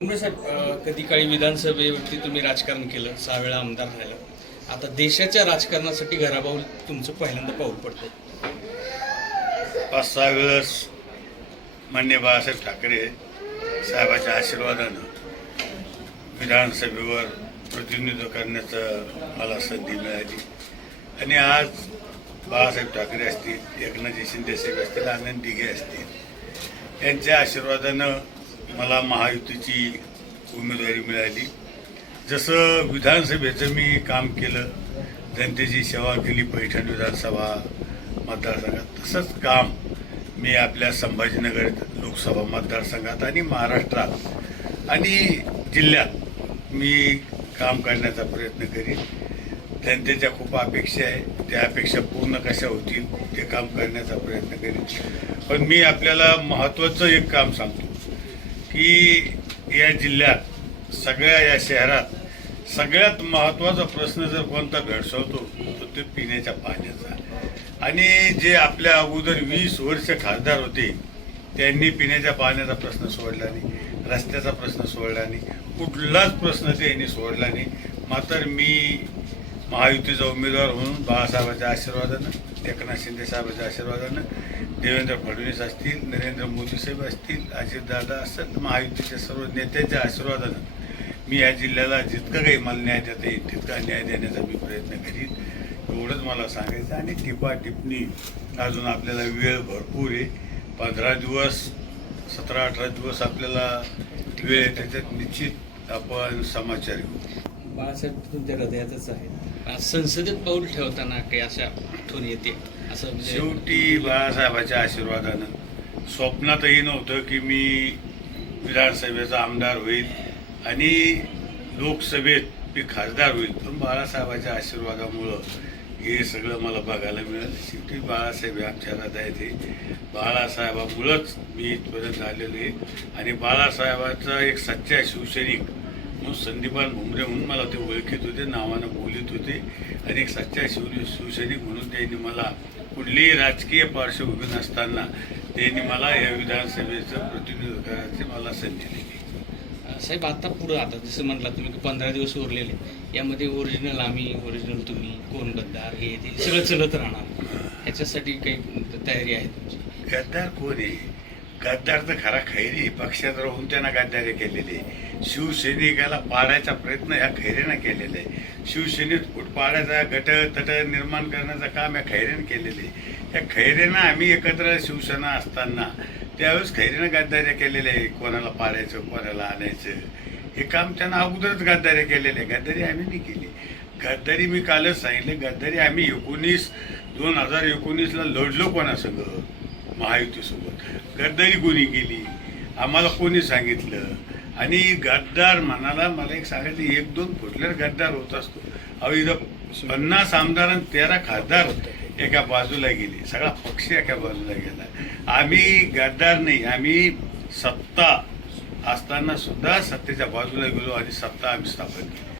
साहेब, कधी काळी विधानसभेवरती तुम्ही राजकारण केलं, 6 वेळा आमदार राहिला. आता देशाच्या राजकारणासाठी घराबाहेर तुमचं पहिल्यांदा पाऊल पडतं. 5-6 वेळेस माननीय बाळासाहेब ठाकरे साहेबाच्या आशीर्वादानं विधानसभेवर प्रतिनिधित्व करण्याचं मला संधी मिळाली आणि आज बाळासाहेब ठाकरे असतील, एकनाथजी शिंदेसाहेब असतील, आनंद दिघे असतील यांच्या आशीर्वादानं मला महायुतीची उमेदवारी मिळाली. जसं विधानसभेचं मी काम केलं, जनतेची सेवा केली पैठण विधानसभा मतदारसंघात, तसंच काम मी आपल्या संभाजीनगर लोकसभा मतदारसंघात आणि महाराष्ट्रात आणि जिल्ह्यात मी काम करण्याचा प्रयत्न करीन. जनतेच्या खूप अपेक्षा आहे, त्या अपेक्षा पूर्ण कशा होतील ते काम करण्याचा प्रयत्न करीन. पण मी आपल्याला महत्त्वाचं एक काम सांगतो की या जिल्ह्यात सगळ्या या शहरात सगळ्यात महत्त्वाचा प्रश्न जर कोणता भेडसावतो तो ते पिण्याच्या पाण्याचा. आणि जे आपल्या अगोदर 20 वर्ष खासदार होते त्यांनी पिण्याच्या पाण्याचा प्रश्न सोडला नाही, रस्त्याचा प्रश्न सोडला नाही, कुठलाच प्रश्न त्यांनी सोडला नाही. मात्र मी महायुतीचा उमेदवार म्हणून बाळासाहेबांच्या आशीर्वादानं, एकनाथ शिंदे साहेबांच्या आशीर्वादानं, देवेंद्र फडणवीस असतील, नरेंद्र मोदी साहेब असतील, अजितदादा असतील, महायुतीच्या सर्व नेत्यांच्या आशीर्वादानं मी या जिल्ह्याला जितकं काही मला न्याय देता येईल तितका न्याय देण्याचा मी प्रयत्न करीन. एवढंच मला सांगायचं. आणि टिप्पणी अजून आपल्याला वेळ भरपूर आहे. 15 दिवस 17-18 दिवस आपल्याला वेळ आहे, त्याच्यात निश्चित आपण समाचार घेऊ. बाळासाहेब तुमच्या हृदयातच आहे. आज संसदेत पाऊल ठेवताना काही अशा आठवण येते असं शेवटी बाळासाहेबाच्या आशीर्वादानं स्वप्नातही नव्हतं की मी विधानसभेचा आमदार होईल आणि लोकसभेत मी खासदार होईल, पण बाळासाहेबाच्या आशीर्वादामुळं हे सगळं मला बघायला मिळालं. शेवटी बाळासाहेब हे आमच्या हृदयात आहे. बाळासाहेबामुळंच मी इथपर्यंत आलेलो आहे. आणि बाळासाहेबाचा एक सच्चा शिवसैनिक म्हणून संदीपान भुमरे म्हणून मला ते ओळखीत होते, नावानं बोलत होते. आणि एक सच्चा शिवसैनिक म्हणून त्यांनी मला कुठलीही राजकीय पार्श्वभूमी नसताना त्यांनी मला या विधानसभेचं प्रतिनिधित्व करायची मला संधी दिली. साहेब, आता पुढं आता जसं म्हटलं तुम्ही 15 दिवस उरलेले, यामध्ये ओरिजिनल आम्ही, ओरिजिनल तुम्ही, कोण गद्दार, हे ते सगळं चलत राहणार. ह्याच्यासाठी काही तयारी आहे तुमची? गद्दार कोण आहे? गद्दार तर खरा खैरी पक्षात राहून त्यांना गद्दारी केलेली आहे. शिवसैनिकाला पाडायचा प्रयत्न ह्या खैरेनं केलेला आहे. शिवसेनेत फूट पाडायचा, गट तट निर्माण करण्याचं काम या खैरेनं केलेलं आहे. या खैरेनं आम्ही एकत्र शिवसेना असताना त्यावेळेस खैरेनं गद्दाऱ्या केलेल्या आहे. कोणाला पाडायचं, कोणाला आणायचं, हे काम त्यांना अगोदरच गद्दाऱ्या केलेल्या आहे. गद्दारी आम्ही नाही केली. गद्दारी मी कालच सांगितलं, गद्दारी आम्ही 2019ला लढलो कोणासंग? महायुतीसोबत. गद्दारी कोणी केली? आम्हाला कोणी सांगितलं? आणि गद्दार म्हणाला मला एक सांगायचं, 1-2 फुटल्यावर गद्दार होत असतो. अहो, इथं 50 आमदार आणि 13 खासदार एका बाजूला गेले, सगळा पक्ष एका बाजूला गेला. आम्ही गद्दार नाही, आम्ही सत्ता असताना सुद्धा सत्तेच्या बाजूला गेलो आणि सत्ता आम्ही स्थापन केली.